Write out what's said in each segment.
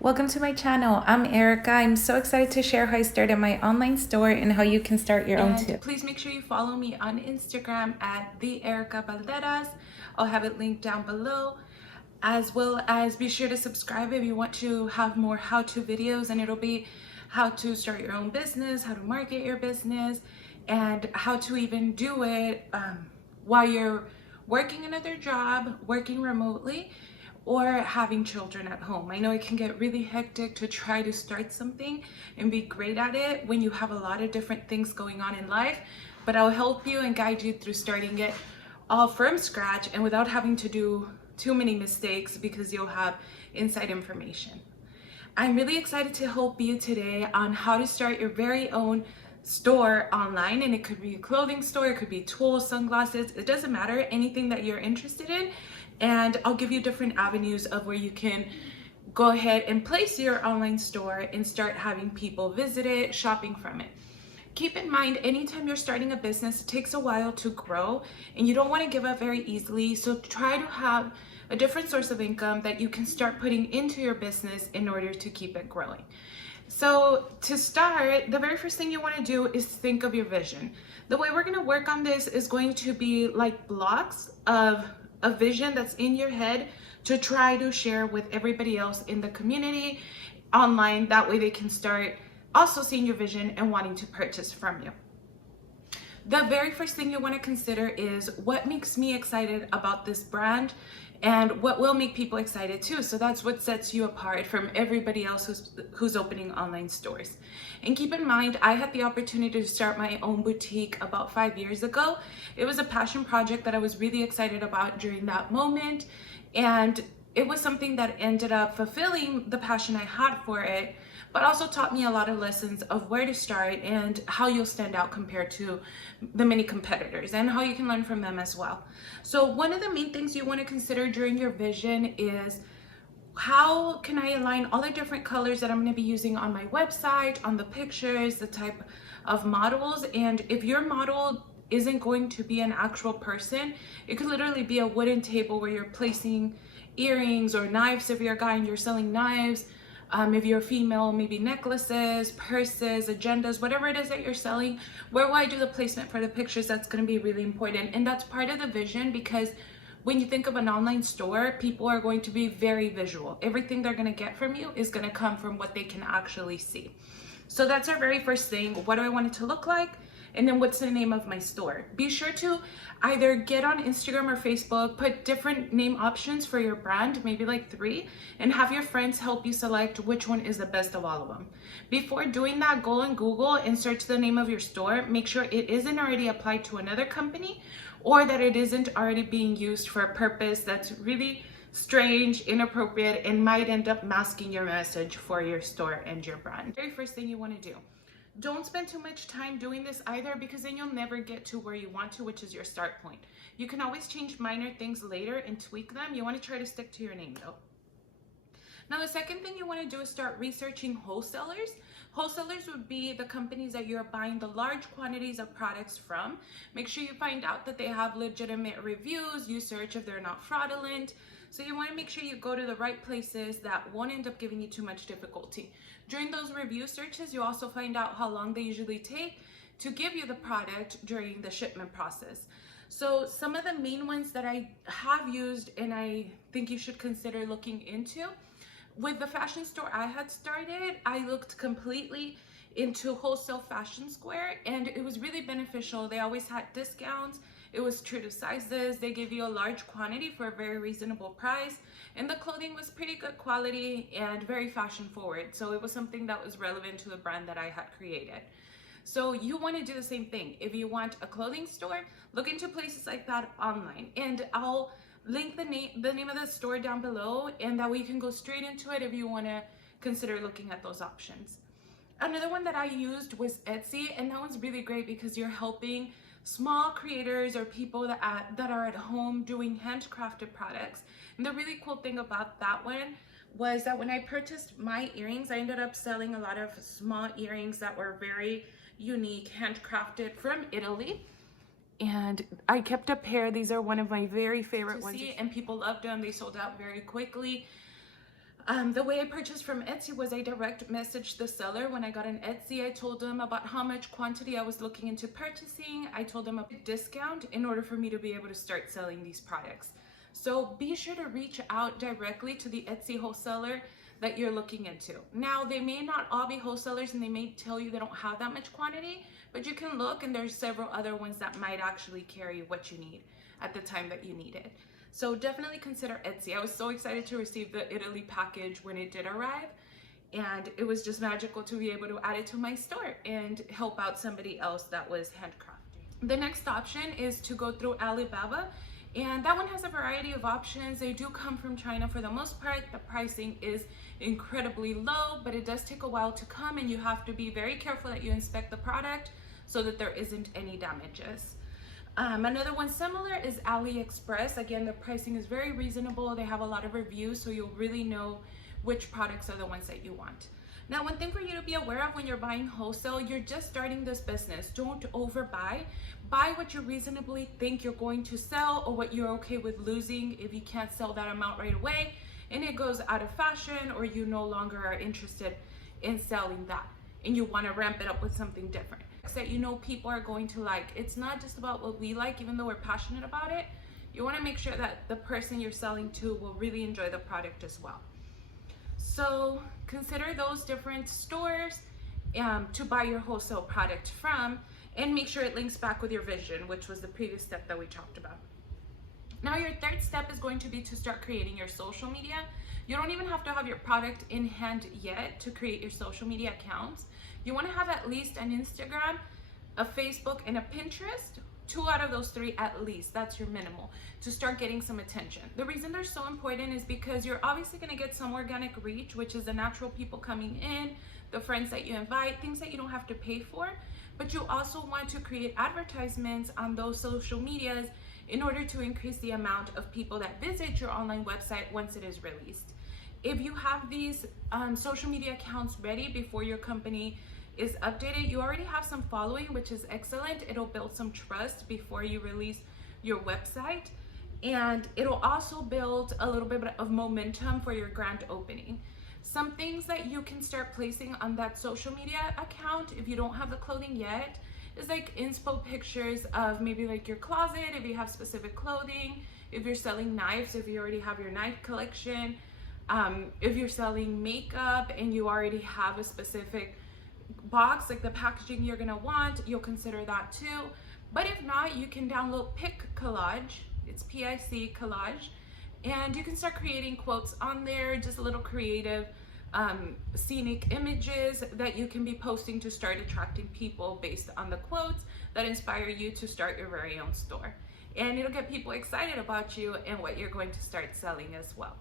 Welcome to my channel. I'm Erika. I'm so excited to share how I started my online store and how you can start your own too. Please make sure you follow me on Instagram at the Erika Balderas. I'll have it linked down below, as well as be sure to subscribe if you want to have more how-to videos, and it'll be how to start your own business, how to market your business, and how to even do it while you're working another job, working remotely, or having children at home. I know it can get really hectic to try to start something and be great at it when you have a lot of different things going on in life, but I'll help you and guide you through starting it all from scratch and without having to do too many mistakes because you'll have inside information. I'm really excited to help you today on how to start your very own store online, and it could be a clothing store, it could be tools, sunglasses, it doesn't matter, anything that you're interested in. And I'll give you different avenues of where you can go ahead and place your online store and start having people visit it, shopping from it. Keep in mind, anytime you're starting a business, it takes a while to grow and you don't want to give up very easily. So try to have a different source of income that you can start putting into your business in order to keep it growing. So to start, the very first thing you want to do is think of your vision. The way we're going to work on this is going to be like blocks of a vision that's in your head to try to share with everybody else in the community online. That way they can start also seeing your vision and wanting to purchase from you. The very first thing you want to consider is what makes me excited about this brand and what will make people excited too. So that's what sets you apart from everybody else who's opening online stores. And keep in mind, I had the opportunity to start my own boutique about 5 years ago. It was a passion project that I was really excited about during that moment. And it was something that ended up fulfilling the passion I had for it, but also taught me a lot of lessons of where to start and how you'll stand out compared to the many competitors and how you can learn from them as well. So one of the main things you want to consider during your vision is, how can I align all the different colors that I'm going to be using on my website, on the pictures, the type of models. And if your model isn't going to be an actual person, it could literally be a wooden table where you're placing earrings or knives if you're a guy and you're selling knives. If you're a female, maybe necklaces, purses, agendas, whatever it is that you're selling. Where will I do the placement for the pictures? That's going to be really important. And that's part of the vision, because when you think of an online store, people are going to be very visual. Everything they're going to get from you is going to come from what they can actually see. So that's our very first thing. What do I want it to look like? And then what's the name of my store? Be sure to either get on Instagram or Facebook, put different name options for your brand, maybe like 3, and have your friends help you select which one is the best of all of them. Before doing that, go on Google and search the name of your store. Make sure it isn't already applied to another company, or that it isn't already being used for a purpose that's really strange, inappropriate, and might end up masking your message for your store and your brand. Very first thing you want to do. Don't spend too much time doing this either, because then you'll never get to where you want to, which is your start point. You can always change minor things later and tweak them. You want to try to stick to your name though. Now, the second thing you want to do is start researching wholesalers. Wholesalers would be the companies that you're buying the large quantities of products from. Make sure you find out that they have legitimate reviews. You search if they're not fraudulent. So you want to make sure you go to the right places that won't end up giving you too much difficulty. During those review searches, you also find out how long they usually take to give you the product during the shipment process. So some of the main ones that I have used and I think you should consider looking into. With the fashion store I had started, I looked completely into Wholesale Fashion Square, and it was really beneficial. They always had discounts. It was true to sizes. They gave you a large quantity for a very reasonable price, and the clothing was pretty good quality and very fashion forward. So it was something that was relevant to the brand that I had created. So you want to do the same thing. If you want a clothing store, look into places like that online, and I'll link the name of the store down below, and that way you can go straight into it if you want to consider looking at those options. Another one that I used was Etsy, and that one's really great because you're helping small creators or people that are at home doing handcrafted products. And the really cool thing about that one was that when I purchased my earrings, I ended up selling a lot of small earrings that were very unique, handcrafted from Italy. And I kept a pair. These are one of my very favorite ones. And people loved them. They sold out very quickly. The way I purchased from Etsy was I direct messaged the seller. When I got on Etsy, I told them about how much quantity I was looking into purchasing. I told them a discount in order for me to be able to start selling these products. So be sure to reach out directly to the Etsy wholesaler that you're looking into. Now, they may not all be wholesalers and they may tell you they don't have that much quantity, but you can look and there's several other ones that might actually carry what you need at the time that you need it. So definitely consider Etsy. I was so excited to receive the Italy package when it did arrive, and it was just magical to be able to add it to my store and help out somebody else that was handcrafting. The next option is to go through Alibaba, and that one has a variety of options. They do come from China for the most part. The pricing is incredibly low, but it does take a while to come, and you have to be very careful that you inspect the product so that there isn't any damages. Another one similar is Aliexpress. Again, the pricing is very reasonable. They have a lot of reviews, so you'll really know which products are the ones that you want. Now, one thing for you to be aware of when you're buying wholesale, you're just starting this business. Don't overbuy. Buy what you reasonably think you're going to sell or what you're okay with losing if you can't sell that amount right away and it goes out of fashion, or you no longer are interested in selling that and you want to ramp it up with something different that you know people are going to like. It's not just about what we like, even though we're passionate about it. You want to make sure that the person you're selling to will really enjoy the product as well. So consider those different stores to buy your wholesale product from, and make sure it links back with your vision, which was the previous step that we talked about. Now, your third step is going to be to start creating your social media. You don't even have to have your product in hand yet to create your social media accounts. You want to have at least an Instagram, a Facebook, and a Pinterest. 2 out of those 3 at least. That's your minimal to start getting some attention. The reason they're so important is because you're obviously going to get some organic reach, which is the natural people coming in, the friends that you invite, things that you don't have to pay for. But you also want to create advertisements on those social medias in order to increase the amount of people that visit your online website once it is released. If you have these social media accounts ready before your company is updated, you already have some following, which is excellent. It'll build some trust before you release your website, and it'll also build a little bit of momentum for your grand opening. Some things that you can start placing on that social media account if you don't have the clothing yet is like inspo pictures of maybe like your closet if you have specific clothing, if you're selling knives, if you already have your knife collection, if you're selling makeup and you already have a specific box, like the packaging you're gonna want, you'll consider that too. But if not, you can download Pic Collage. It's PIC Collage, and you can start creating quotes on there, just a little creative scenic images that you can be posting to start attracting people based on the quotes that inspire you to start your very own store. And it'll get people excited about you and what you're going to start selling as well.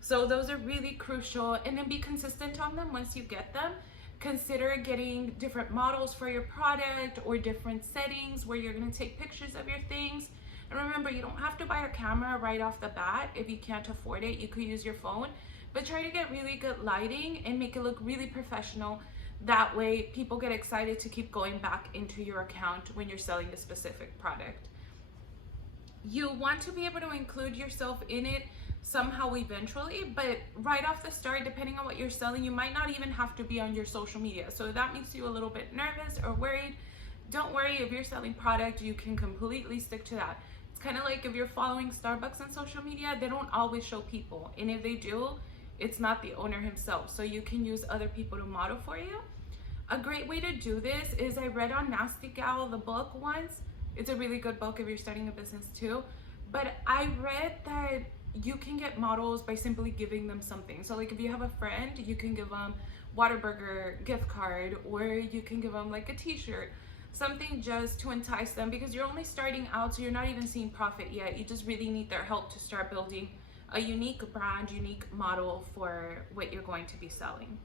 So those are really crucial, and then be consistent on them once you get them. Consider getting different models for your product or different settings where you're going to take pictures of your things. And remember, you don't have to buy a camera right off the bat. If you can't afford it, you could use your phone, but try to get really good lighting and make it look really professional. That way people get excited to keep going back into your account when you're selling a specific product. You want to be able to include yourself in it somehow eventually, but right off the start, depending on what you're selling, you might not even have to be on your social media. So if that makes you a little bit nervous or worried, don't worry. If you're selling product, you can completely stick to that. It's kind of like if you're following Starbucks on social media, they don't always show people, and if they do, it's not the owner himself, so you can use other people to model for you. A great way to do this is, I read on Nasty Gal, the book, once. It's a really good book if you're starting a business too, but I read that you can get models by simply giving them something. So like if you have a friend, you can give them Whataburger gift card, or you can give them like a t-shirt, something just to entice them, because you're only starting out, so you're not even seeing profit yet. You just really need their help to start building a unique brand, unique model for what you're going to be selling.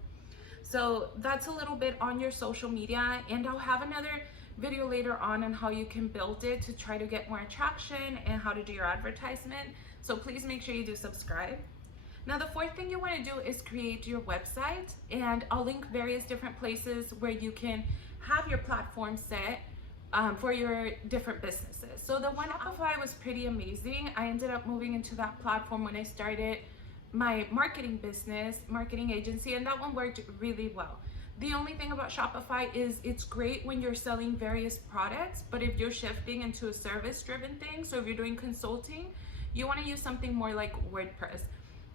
So that's a little bit on your social media, and I'll have another video later on how you can build it to try to get more traction and how to do your advertisement. So please make sure you do subscribe. Now, the fourth thing you want to do is create your website, and I'll link various different places where you can have your platform set for your different businesses. So the one Shopify was pretty amazing. I ended up moving into that platform when I started my marketing agency, and that one worked really well. The only thing about Shopify is it's great when you're selling various products, but if you're shifting into a service driven thing, so if you're doing consulting, you want to use something more like WordPress.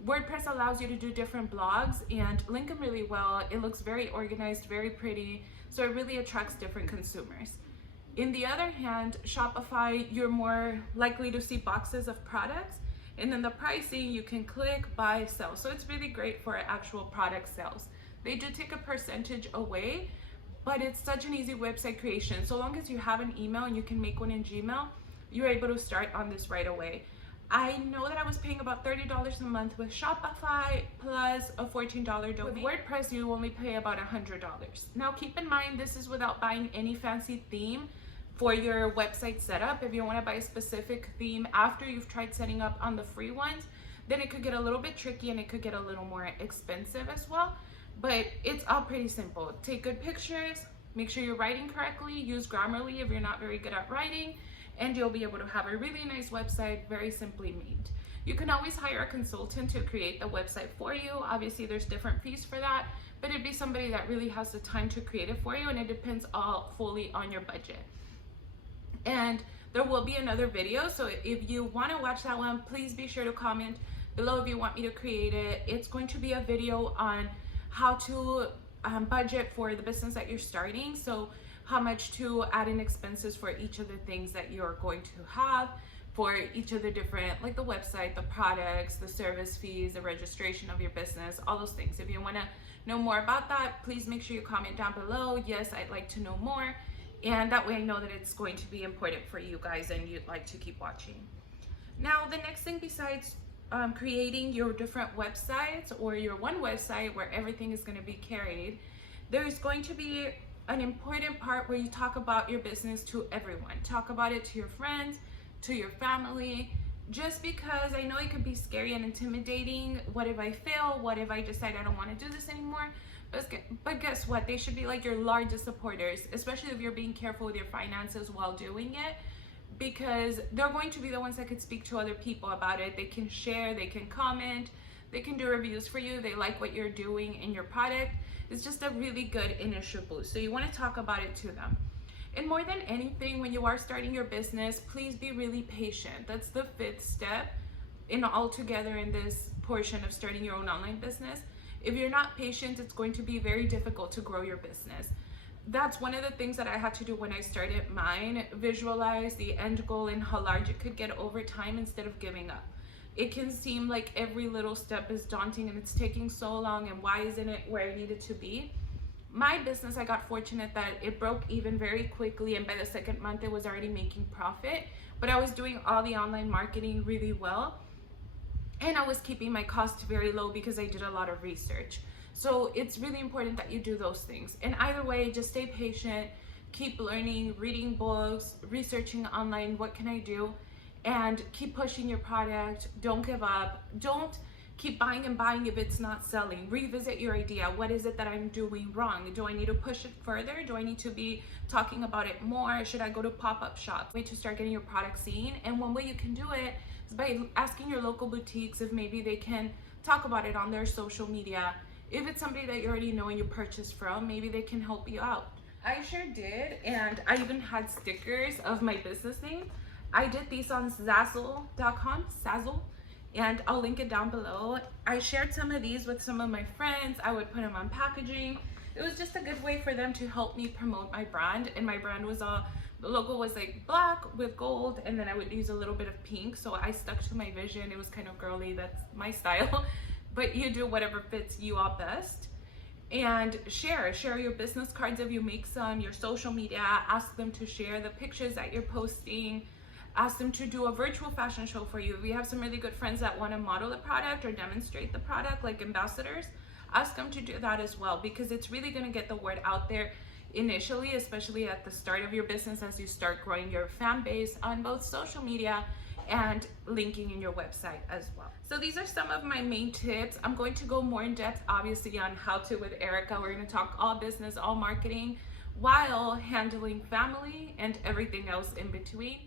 WordPress allows you to do different blogs and link them really well. It looks very organized, very pretty, so it really attracts different consumers. In the other hand, Shopify, you're more likely to see boxes of products, and then the pricing, you can click, buy, sell. So it's really great for actual product sales. They do take a percentage away, but it's such an easy website creation. So long as you have an email and you can make one in Gmail, you're able to start on this right away. I know that I was paying about $30 a month with Shopify plus a $14 domain. With WordPress, you only pay about $100. Now keep in mind, this is without buying any fancy theme for your website setup. If you want to buy a specific theme after you've tried setting up on the free ones, then it could get a little bit tricky and it could get a little more expensive as well. But it's all pretty simple. Take good pictures, make sure you're writing correctly, use Grammarly if you're not very good at writing, and you'll be able to have a really nice website, very simply made. You can always hire a consultant to create the website for you. Obviously, there's different fees for that, but it'd be somebody that really has the time to create it for you, and it depends all fully on your budget. And there will be another video, so if you want to watch that one, please be sure to comment below if you want me to create it. It's going to be a video on how to budget for the business that you're starting, so how much to add in expenses for each of the things that you're going to have for each of the different, like the website, the products, the service fees, the registration of your business, all those things. If you want to know more about that, please make sure you comment down below. Yes, I'd like to know more, and that way I know that it's going to be important for you guys and you'd like to keep watching. Now, the next thing besides creating your different websites or your one website where everything is going to be carried, there's going to be an important part where you talk about your business to everyone. Talk about it to your friends, to your family, just because I know it could be scary and intimidating. What if I fail? What if I decide I don't want to do this anymore? But guess what? They should be like your largest supporters, especially if you're being careful with your finances while doing it, because they're going to be the ones that could speak to other people about it. They can share, they can comment, they can do reviews for you. They like what you're doing in your product. It's just a really good initial boost. So you want to talk about it to them. And more than anything, when you are starting your business, please be really patient. That's the 5th step in altogether in this portion of starting your own online business. If you're not patient, it's going to be very difficult to grow your business. That's one of the things that I had to do when I started mine. Visualize the end goal and how large it could get over time instead of giving up. It can seem like every little step is daunting and it's taking so long, and why isn't it where I need it to be? My business, I got fortunate that it broke even very quickly, and by the 2nd month it was already making profit, but I was doing all the online marketing really well, and I was keeping my costs very low because I did a lot of research. So it's really important that you do those things. And either way, just stay patient, keep learning, reading books, researching online, what can I do? And keep pushing your product. Don't give up. Don't keep buying and buying if it's not selling. Revisit your idea. What is it that I'm doing wrong? Do I need to push it further? Do I need to be talking about it more? Should I go to pop-up shops? Way to start getting your product seen. And one way you can do it is by asking your local boutiques if maybe they can talk about it on their social media. If it's somebody that you already know and you purchased from, maybe they can help you out. I sure did, and I even had stickers of my business name. I did these on Zazzle.com, and I'll link it down below. I shared some of these with some of my friends. I would put them on packaging. It was just a good way for them to help me promote my brand, and my brand was the logo was like black with gold, and then I would use a little bit of pink, so I stuck to my vision. It was kind of girly, that's my style. But you do whatever fits you all best. And share your business cards if you make some, your social media. Ask them to share the pictures that you're posting. Ask them to do a virtual fashion show for you. If you have some really good friends that want to model the product or demonstrate the product, like ambassadors, ask them to do that as well, because it's really going to get the word out there initially, especially at the start of your business, as you start growing your fan base on both social media and linking in your website as well. So these are some of my main tips. I'm going to go more in depth, obviously, on how to with Erika. We're going to talk all business, all marketing, while handling family and everything else in between.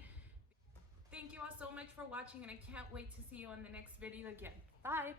Thank you all so much for watching, and I can't wait to see you on the next video again. Bye.